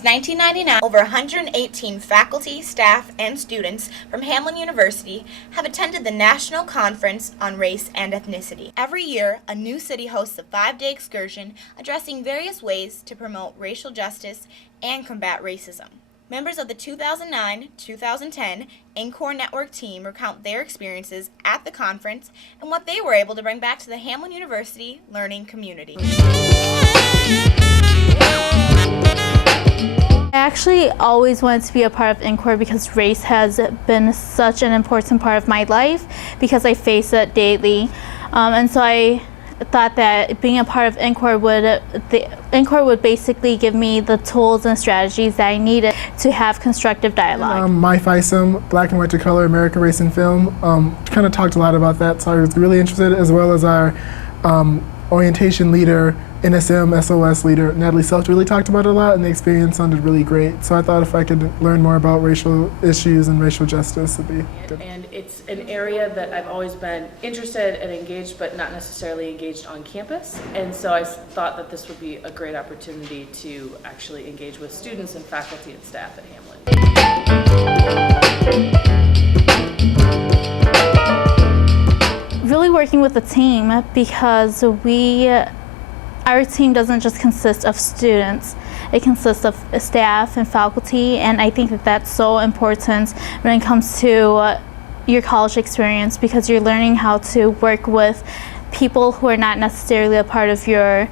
Since 1999, over 118 faculty, staff, and students from Hamline University have attended the National Conference on Race and Ethnicity. Every year, a new city hosts a 5-day excursion addressing various ways to promote racial justice and combat racism. Members of the 2009-2010 NCORE Network team recount their experiences at the conference and what they were able to bring back to the Hamline University learning community. I actually always wanted to be a part of NCORE because race has been such an important part of my life because I face it daily. And so I thought that being a part of NCORE would basically give me the tools and strategies that I needed to have constructive dialogue. My FISM, Black and White to Color, American Race and Film, kind of talked a lot about that, so I was really interested, as well as our orientation leader, NSM, SOS leader, Natalie Self, really talked about it a lot, and the experience sounded really great. So I thought if I could learn more about racial issues and racial justice, it'd be good. And it's an area that I've always been interested and engaged, but not necessarily engaged on campus. And so I thought that this would be a great opportunity to actually engage with students and faculty and staff at Hamline. Really working with the team because our team doesn't just consist of students, it consists of staff and faculty, and I think that that's so important when it comes to your college experience because you're learning how to work with people who are not necessarily a part of your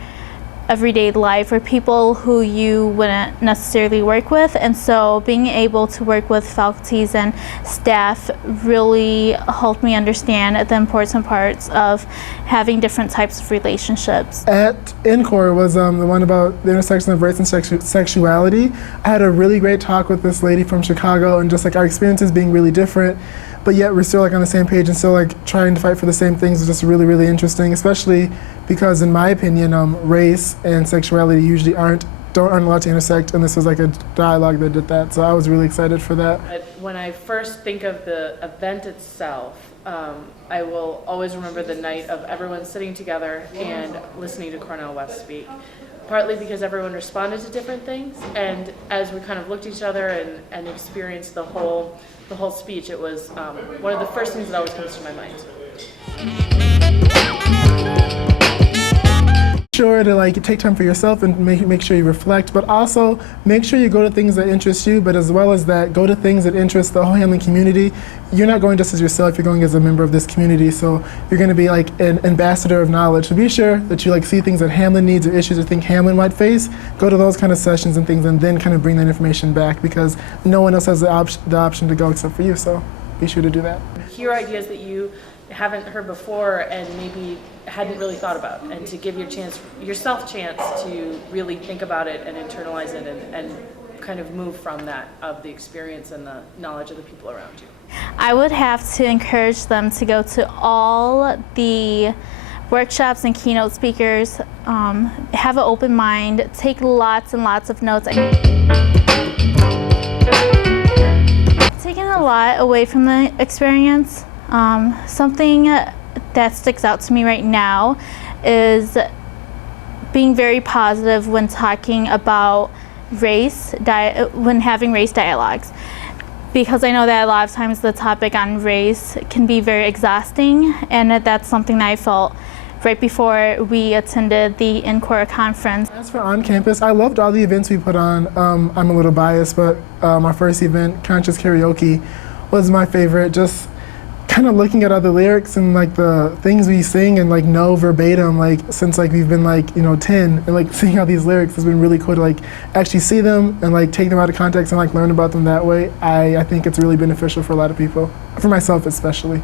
everyday life or people who you wouldn't necessarily work with, and so being able to work with faculties and staff really helped me understand the important parts of having different types of relationships. At NCORE was the one about the intersection of race and sexuality. I had a really great talk with this lady from Chicago, and just like our experiences being really different, but yet we're still like on the same page and still like trying to fight for the same things is just really, really interesting, especially because in my opinion, race and sexuality usually aren't allowed to intersect, and this was like a dialogue that did that, so I was really excited for that. When I first think of the event itself, I will always remember the night of everyone sitting together and listening to Cornell West speak. Partly because everyone responded to different things, and as we kind of looked at each other and experienced the whole speech, it was one of the first things that always comes to my mind. Sure to like take time for yourself and make sure you reflect, but also make sure you go to things that interest you, but as well as that, go to things that interest the whole Hamline community. You're not going just as yourself, you're going as a member of this community, so you're going to be like an ambassador of knowledge. So be sure that you like see things that Hamline needs or issues that think Hamline might face, go to those kind of sessions and things, and then kind of bring that information back because no one else has the option to go except for you, so be sure to do that. Hear ideas that you haven't heard before and maybe hadn't really thought about, and to give yourself chance to really think about it and internalize it and kind of move from that of the experience and the knowledge of the people around you. I would have to encourage them to go to all the workshops and keynote speakers, have an open mind, take lots and lots of notes. Taking a lot away from the experience. Something that sticks out to me right now is being very positive when talking about race, when having race dialogues. Because I know that a lot of times the topic on race can be very exhausting, and that's something that I felt right before we attended the NCORE conference. As for on campus, I loved all the events we put on. I'm a little biased, but our first event, Conscious Karaoke, was my favorite. Just kind of looking at other lyrics and like the things we sing and like know verbatim, like since like we've been like 10, and like seeing all these lyrics has been really cool to like actually see them and like take them out of context and like learn about them that way. I think it's really beneficial for a lot of people, for myself especially.